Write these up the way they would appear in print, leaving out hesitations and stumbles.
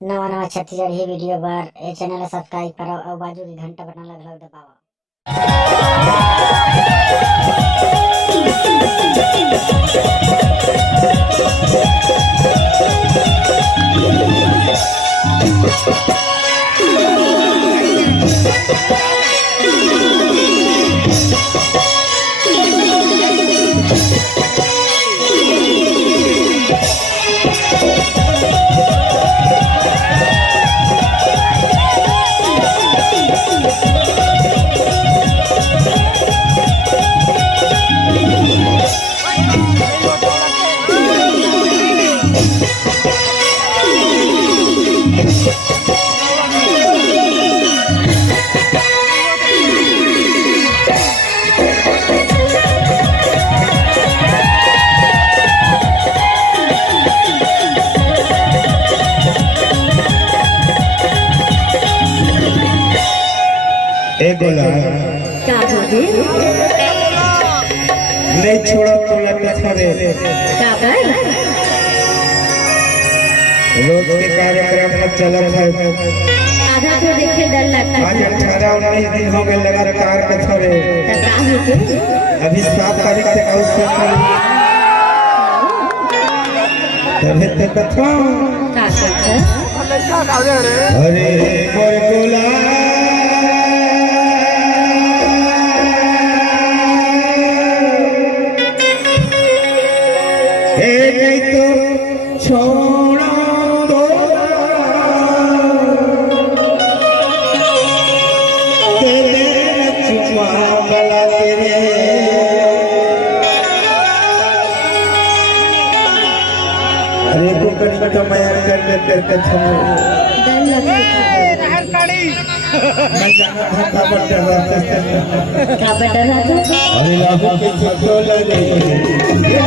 नवा नवा छत्तीसगढ़ी वीडियो बार ए चैनल ला सब्सक्राइब करो और बाजू की घंटा बटन ला दबाओ। बोला क्या बोले नहीं छोड़ो तो लगता थोड़े क्या भाई रोज के कार्यक्रम में चलत है आधा तो देखे डर लगता आज है 18-19 दिन हो गए लगातार के थोड़े अभी 7 तारीख से अवसर तभी तक कथा अरे मोर गोला छोड़ो तो तेरे चुमा गला तेरे अरे को कड़ी तो मैं करके छोड़ो डर लगता है मैं जाना था का बट्टा क्या बता रहा था अरे लाखों के छतो लगे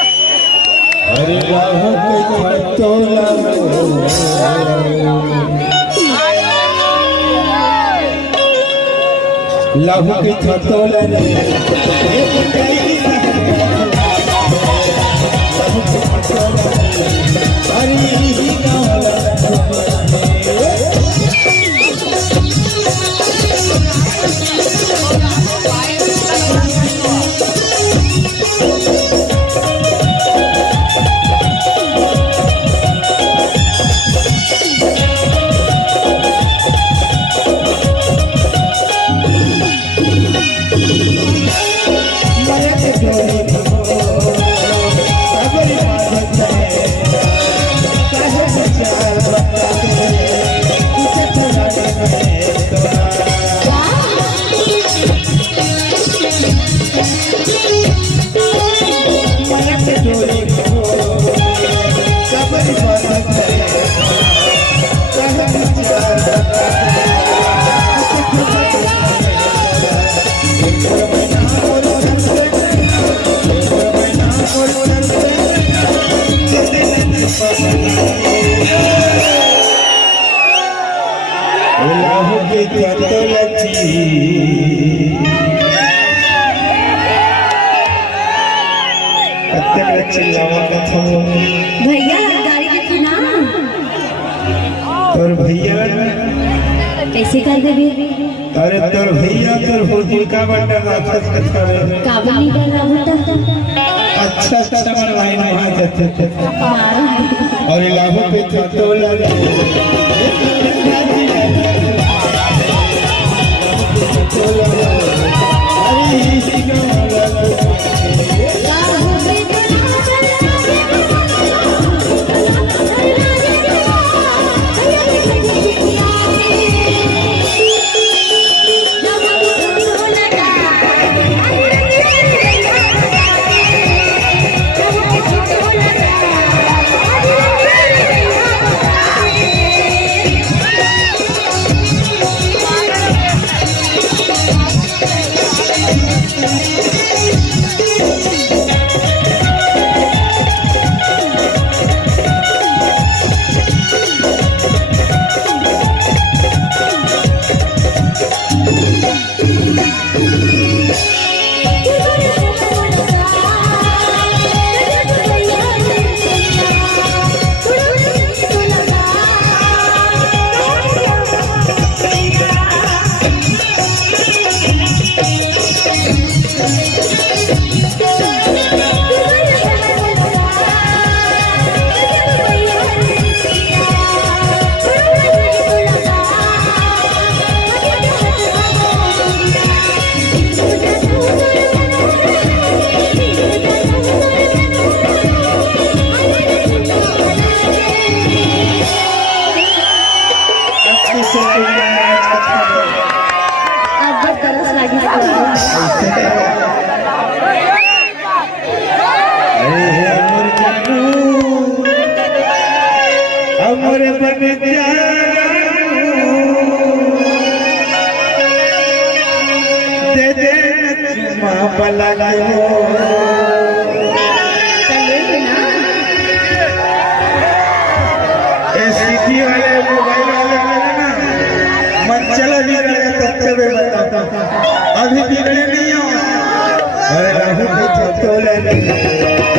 अरे लाहौं के छतोला लाहौं के छतोला भैया गाड़ी के नाम और भैया कैसे कर दे अरे तोर भैया तोर भौजी का बंदा नाथस कथा रे काबू नहीं कर रहा होता अच्छा मनवाई नहीं जाते और लाभों पे तो लगे अरे इसी का Thank you. बला हो सिटी वाले मोबाइल वाले ना मन चला बिगड़ गया तब बताता अभी बिगड़े नहीं हो अरे राहु को चोले नहीं